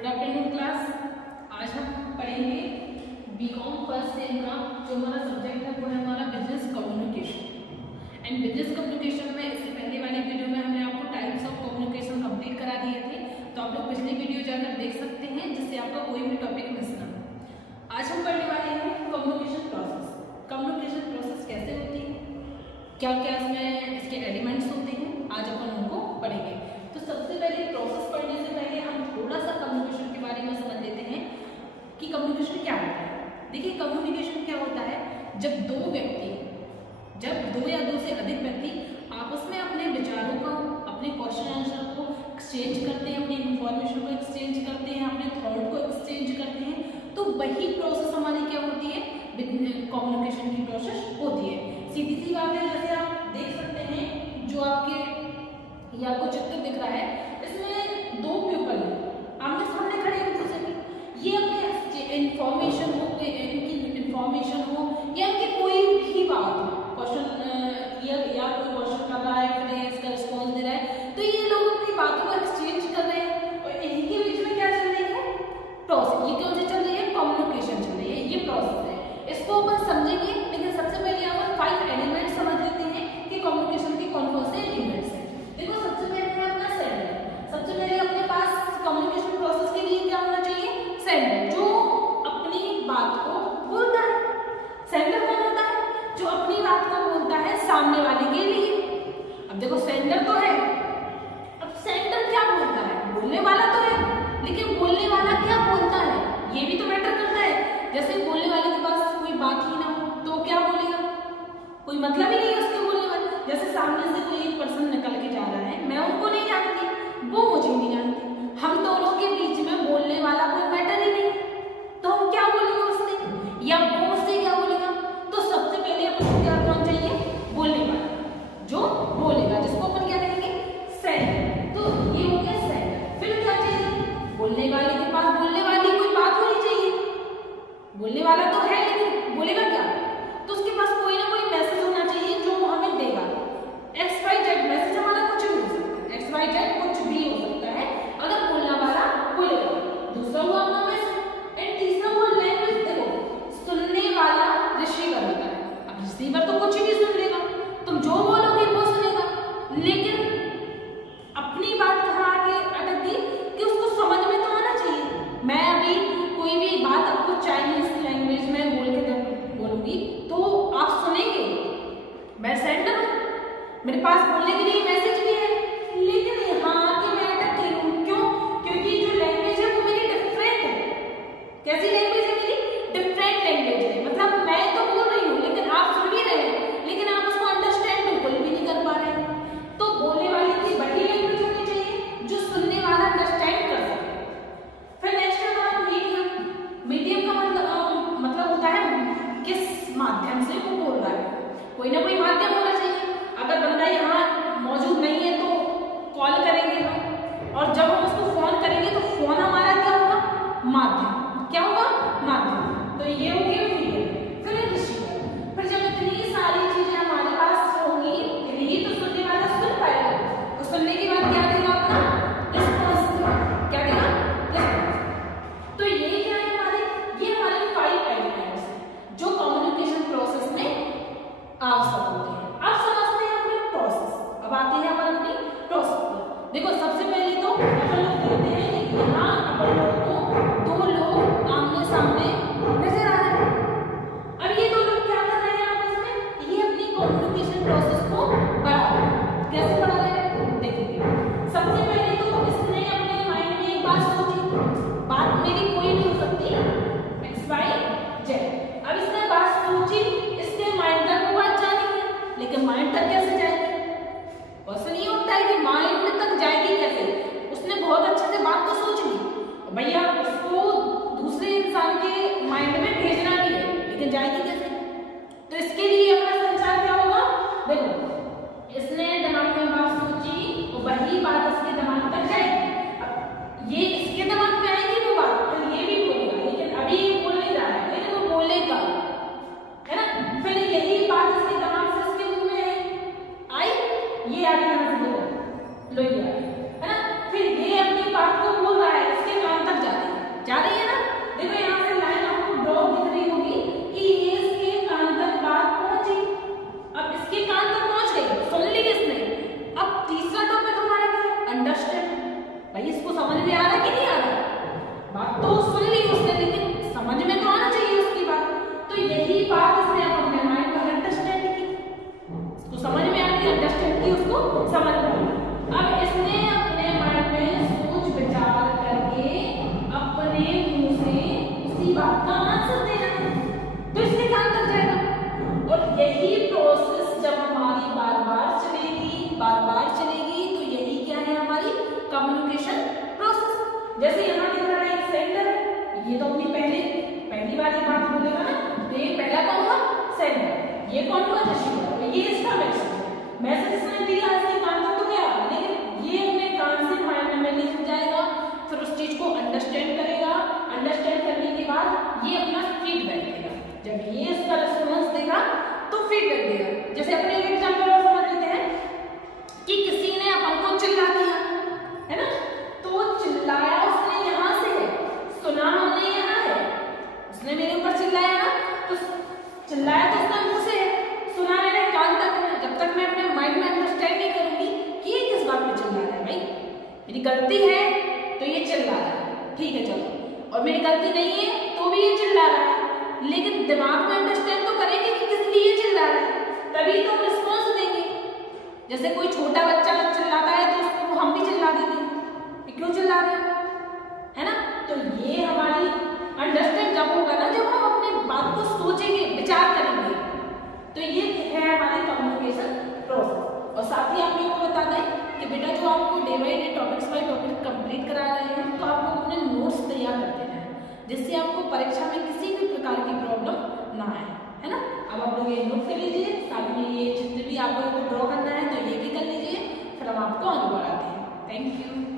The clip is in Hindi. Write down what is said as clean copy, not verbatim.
Good afternoon class. आज हम पढ़ेंगे बीकॉम फर्स्ट सेम का जो हमारा सब्जेक्ट है वो है हमारा business communication. And business communication में इससे पहले वाली वीडियो में हमने आपको टाइप्स ऑफ कम्युनिकेशन कंप्लीट करा दिए थे, तो आप लोग पिछली वीडियो जाकर देख सकते हैं जिससे आपका कोई भी टॉपिक मिस ना हो। आज हम पढ़ने वाले हैं कम्युनिकेशन प्रोसेस। कम्युनिकेशन प्रोसेस कैसे होती है, क्या क्या इसमें इसके एलिमेंट्स होते हैं, आज अपन उनको पढ़ेंगे। तो सबसे पहले प्रोसेस पढ़ने से पहले हम थोड़ा सा कम्युनिकेशन के बारे में समझ लेते हैं कि कम्युनिकेशन क्या होता है। देखिए कम्युनिकेशन क्या होता है, जब दो या दो से अधिक व्यक्ति आपस में अपने विचारों को, अपने क्वेश्चन आंसर को एक्सचेंज करते हैं, अपनी इंफॉर्मेशन को एक्सचेंज करते हैं, अपने थॉट को एक्सचेंज करते हैं, तो वही प्रोसेस हमारी क्या होती है, कम्युनिकेशन की प्रोसेस होती है। सीधी सी बात है, जैसे आप देख सकते हैं जो आपके ये आपको चित्र दिख रहा है, इसमें दो पीपल आमने सामने खड़े हैं दूसरे के, ये अपने इंफॉर्मेशन हो, इनकी इंफॉर्मेशन हो या इनकी कोई भी बात हो, क्वेश्चन या कोई क्वेश्चन कर रहा है, फिर इसका रिस्पॉन्स दे रहा है, तो ये लोग अपनी बातों को एक्सचेंज कर रहे हैं और इनके बीच में क्या चल रही है, प्रोसेस। ये कौन सी चल रही है, कम्युनिकेशन चल रही है, ये प्रोसेस है। इसको अपन समझेंगे, लेकिन सबसे पहले अपन 5 एलिमेंट समझ लेते हैं कि कम्युनिकेशन के कौन कौन से एलिमेंट्स हैं। देखो सबसे पहले है अपना सेंडर। सबसे पहले अपने पास कम्युनिकेशन प्रोसेस के लिए क्या होना चाहिए, सेंडर, जो अपनी बात को बोलता है। सेंडर कौन होता है, जो अपनी बात को बोलता है सामने वाले के लिए। अब देखो सेंडर तो है, अब सेंडर क्या बोलता है, बोलने वाला तो है, लेकिन बोलने वाला क्या बोलता है ये भी तो मैटर करता है। जैसे बोलने वाले के पास कोई बात ही ना हो तो क्या बोलेगा, कोई मतलब ही नहीं है उसके बोलने वाला। जैसे सामने से कोई एक पर्सन निकल के जा रहा है, मैं उनको नहीं जानती, वो मुझे नहीं जानती, हम दोनों के बीच में बोलने वाला कोई मैटर ही नहीं, तो हम क्या बोलेंगे उससे या वो उससे क्या बोलेगा। तो सबसे पहले अपन क्या कौन चाहिए, बोलने वाला, जो बोलेगा, जिसको अपन क्या कहेंगे, सेंडर। तो ये हो गया सेंडर। फिर क्या चाहिए, बोलने वाले के पास बोलने वाली कोई बात होनी चाहिए। बोलने वाला तो है लेकिन बोलेगा क्या, तो उसके पास कोई ना कोई मैसेज होना चाहिए जो वो हमें देगा। XYZ मैसेज हमारा कुछ भी हो सकता है, XYZ कुछ भी हो सकता है अगर बोलने वाला बोलेगा। दूसरा हुआ अपना मैसेज एंड तीसरा हुआ लैंग्वेज। देखो सुनने वाला रिसीवर होता है। अब रिसीवर तो कुछ भी सुन लेगा, तुम जो बोलोगे वो सुनेगा, लेकिन अपनी बात कहाँ आके अटक गई कि उसको समझ में तो आना चाहिए। मैं अभी कोई भी बात आपको चाइनीज लैंग्वेज में बोलूंगी तो आप सुनेंगे, मैं सेंडर हूँ, मेरे पास बोलने के लिए मैसेज भी है, लेकिन यहाँ आके मैं अटक गई हूँ। क्यों, क्योंकि जो लैंग्वेज है वो मेरी डिफरेंट है। कैसी लैंग्वेज है मेरी, डिफरेंट लैंग्वेज है। मतलब मैं तो बोल रही हूँ लेकिन आप सुन भी रहे हैं, लेकिन आप उसको अंडरस्टैंड बिल्कुल भी नहीं कर पा रहे हैं। तो बोलने वाले की वही लैंग्वेज होनी चाहिए जो सुनने वाला अंडरस्टैंड कर सके। फिर नेक्स्ट है हमारा मीडियम। मीडियम का मतलब होता है किस माध्यम से वो बोल रहा है, कोई ना कोई माध्यम होना चाहिए। अगर बंदा यहाँ मौजूद नहीं है तो कॉल करेंगे हम, और जब हम उसको फोन करेंगे तो फोन हमारा क्या होगा, माध्यम। क्या होगा, माध्यम। तो ये हो गया मीडियम। फिर रिसीवर। फिर जब इतनी सारी चीजें हमारे पास होंगी यही तो सुनने वाला सुन पाएगा, तो सुनने के बाद क्या देगा, अपना रिस्पॉन्स क्या देगा, रिस्पॉन्स। तो ये क्या है हमारे, ये हमारे 5 एलिमेंट्स हैं जो कम्युनिकेशन प्रोसेस में आवश्यक होते हैं। आप समझते हैं अपने प्रोसेस, अब आते हैं अपन अपनी प्रोसेस पर। देखो सबसे पहले तो अपन लोग देखते हैं कि यहाँ अपन लोगों को 2 लोग आमने सामने नजर आ रहे हैं। अब ये 2 लोग क्या कर रहे हैं आपस में, ये अपनी कम्युनिकेशन प्रोसेस को बढ़ा रहे हैं। कैसे बढ़ा रहे हैं देखेंगे। सबसे पहले तो इसने अपने माइंड में एक बात सोची, बात मेरी कोई नहीं हो सकती, XYZ। अब इसने बात सोची, इसके माइंड तक वो बात जानी है, लेकिन माइंड तक कैसे जाएगी, क्वेश्चन ये होता है कि माइंड तक जाएगी कैसे। उसने बहुत अच्छे से बात तो सोच ली, भैया उसको दूसरे इंसान के माइंड में भेजना भी है, लेकिन जाएगी कैसे। तो इसके लिए अपना संचार क्या होगा, देखो इसने दिमाग में बात सोची और वही बात इसके दिमाग तक जाएगी। अब ये इसके दिमाग में आएगी वो बात, तो ये भी बोलेगा, लेकिन अभी ये बोल नहीं रहा है, लेकिन वो बोलेगा, है ना। फिर यही बात इसके दिमाग से इसके मुंह में आई, ये आ गई यहाँ से लो, है ना। फिर ये अपनी बात को बोल रहा है, इसके कान तक जा जा रही है ना? देखो यहाँ से लाइन आपको ड्रॉ दिख रही होगी कि ये इसके कान तक बात पहुंची। अब इसके कान तक पहुंच गई, सुन ली इसने। अब तीसरा टॉपिक हमारा क्या है? अंडरस्टैंड। भाई इसको समझ में आ रहा कि नहीं आ रहा? बात तो सुन ली उसने, लेकिन समझ में तो आना चाहिए उसकी बात। तो यही बात इसने अपने माइंड में अंडरस्टैंड की, उसको समझ में आ गई, अंडरस्टैंड की, उसको समझ में आ गई। अब इसने अपने माइंड में सोच विचार करके अपने मुंह से उसी बात का आंसर देना, तो इसके कान तक जाएगा। और यही प्रोसेस जब हमारी बार बार चलेगी, तो यही क्या है? हमारी कम्युनिकेशन प्रोसेस। जैसे यहाँ दिख रहा है एक सेंडर है, ये तो अपनी पहली वाली बात बोलेगा ना, तो ये पहला कौन हुआ? सेंडर। ये कौन हुआ? रिसीवर। ये इसका मैसेज इसने दिया, इसके कान तक तो गया, लेकिन ये अपने कान से माइंड में ले जाएगा, फिर उस चीज को अंडरस्टैंड करेगा। अंडरस्टैंड करने के बाद ये अपना फीडबैक देगा। जब ये इसका रिस्पॉन्स देगा तो फीडबैक देगा। जैसे अपने एक एग्जांपल और समझ लेते हैं कि किसी ने अपन को चिल्ला दिया, है ना? तो चिल्लाया उसने यहाँ से है, सुना हमने यहाँ है। उसने मेरे ऊपर चिल्लाया ना, तो चिल्लाया तो उसने मुंह से है, सुना मैंने कान तक है। जब तक मैं अपने माइंड में अंडरस्टैंड नहीं करूंगी कि ये किस बात पे चिल्ला रहा है, भाई मेरी गलती है तो ये चिल्ला रहा है, ठीक है चलो, और मेरी गलती नहीं है तो भी ये चिल्ला रहा है, लेकिन दिमाग में अंडरस्टैंड तो करेंगे कि किस लिए चिल्ला रहा है, तभी तो रिस्पॉन्स देंगे। जैसे कोई छोटा बच्चा चिल्लाता है तो उसको हम भी चिल्ला देते हैं, क्यों चिल्ला रहे है ना? तो ये हमारी अंडरस्टैंड जब होगा ना, जब हम अपने बात को सोचेंगे, विचार करेंगे, तो ये है हमारी कम्युनिकेशन प्रोसेस। और साथ ही आप लोगों को बता दें कि बेटा जो आपको day by day topics by topic complete करा रहे हैं, तो आप लोग अपने नोट्स तैयार करते रहें, जिससे आपको परीक्षा में किसी भी प्रकार की प्रॉब्लम ना आए, है ना? अब आप लोग ये नोट कर लीजिए, साथ में ये जितने भी आप लोगों को ड्रॉ करना है तो ये भी कर लीजिए, फिर हम आपको आगे बढ़ाते हैं। Thank you.